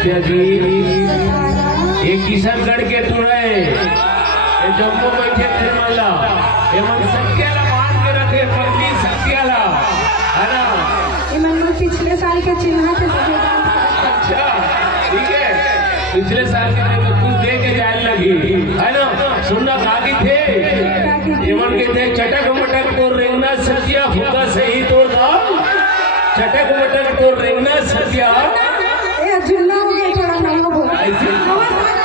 सत्या जी ये किशनगढ़ के तू है ये जम्मू बैठे थे माला ये मन सत्याला मान के रखे पत्नी सत्याला है ना ये मन पिछले साल के चिन्ह थे। अच्छा ठीक है पिछले साल के कुछ दे के जाने लगी है ना सुनना काकी थे ये मन के थे चटक मटक तो रेंगना सत्या फूका सही तो था चटक मटक तो रेंगना सत्या ये जुल्ला हो गया थोड़ा नाम बोल ऐसे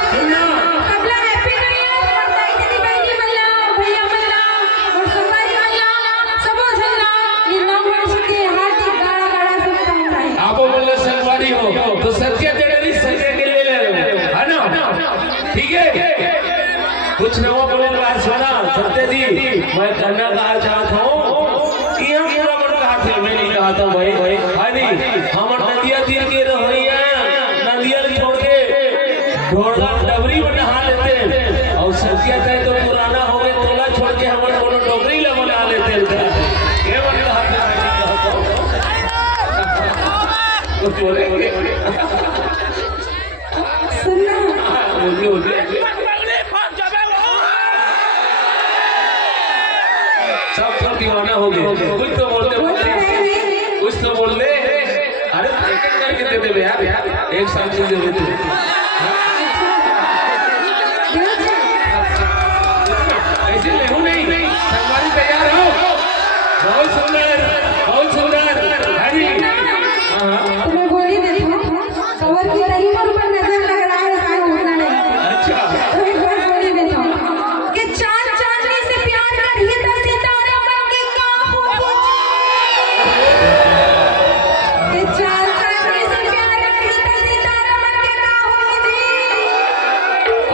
सुनना कबला हैप्पी न्यू ईयर बताई दीदी बहनी मल्ला भैया मल्ला और सफारी मल्ला सबो झल्ला ये नाम के हार्दिक गाड़ा गाड़ा सब टाइम आपो बोले संगवारी हो तो सत्य तेरे सत्य के लिए है ना ठीक है कुछ नवा बोले बात सुना सत्य जी मैं करना कहा चाहता हूँ कि हम पूरा मन कहा थे मैं नहीं कहा था भाई भाई है नहीं हम नदिया तीर के रहिया नदिया छोड़ के ढोला डबरी में नहा लेते और सत्य कहे तो पुराना हो गए तोला छोड़ के हम दोनों डोबरी ला बना लेते ये मन कहा था तो बोले बोले सुनना बोलिए सब तो दीवाना हो गए कुछ तो बोल दे अरे एक करके दे दे यार एक साथ दे दे ऐसे लेहू नहीं संगवारी तैयार हो बहुत सुंदर हरी तुम्हें बोली देती हूँ कवर की रही पर नजर लग रहा है शायद उठना नहीं। अच्छा तो एक बार बोली देती हूँ कि चांद चांदनी से प्यार करिए तो सितारा बन के काबू कि चांद चांदनी से प्यार करिए तो सितारा बन के काबू जी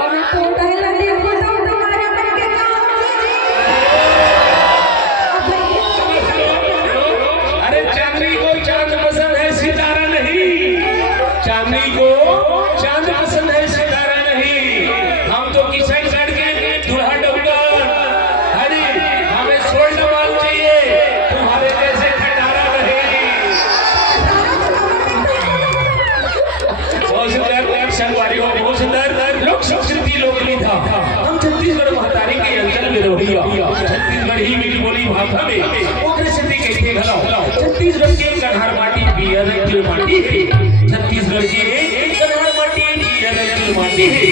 और तो पहला देखो तो तुम्हारे बन के काबू जी। अरे चांदनी को चांद पसंद है सितारा नहीं चांदनी को चांद पसंद है सितारा नहीं हम तो किशनगढ़ के दूल्हा डॉक्टर हरी हमें स्वर्ण माल चाहिए तुम्हारे जैसे खटारा नहीं बहुत सुंदर संगवारी हो बहुत सुंदर लोक संस्कृति लोकली था हम छत्तीसगढ़ महतारी के अंचल में रहिया छत्तीसगढ़ ही मेरी बोली भाषा में ओकरे से कहते घलाओ छत्तीसगढ़ के गढ़ार माटी बियर की माटी है छत्तीसगढ़ के गढ़ार माटी बियर की माटी है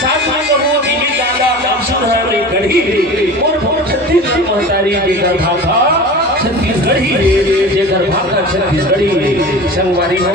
साथ में बहु दीवी दादा अवसर है गढ़ी है और वो छत्तीसगढ़ महतारी के घर भाषा छत्तीसगढ़ी है जे घर भाषा छत्तीसगढ़ी है संगवारी हो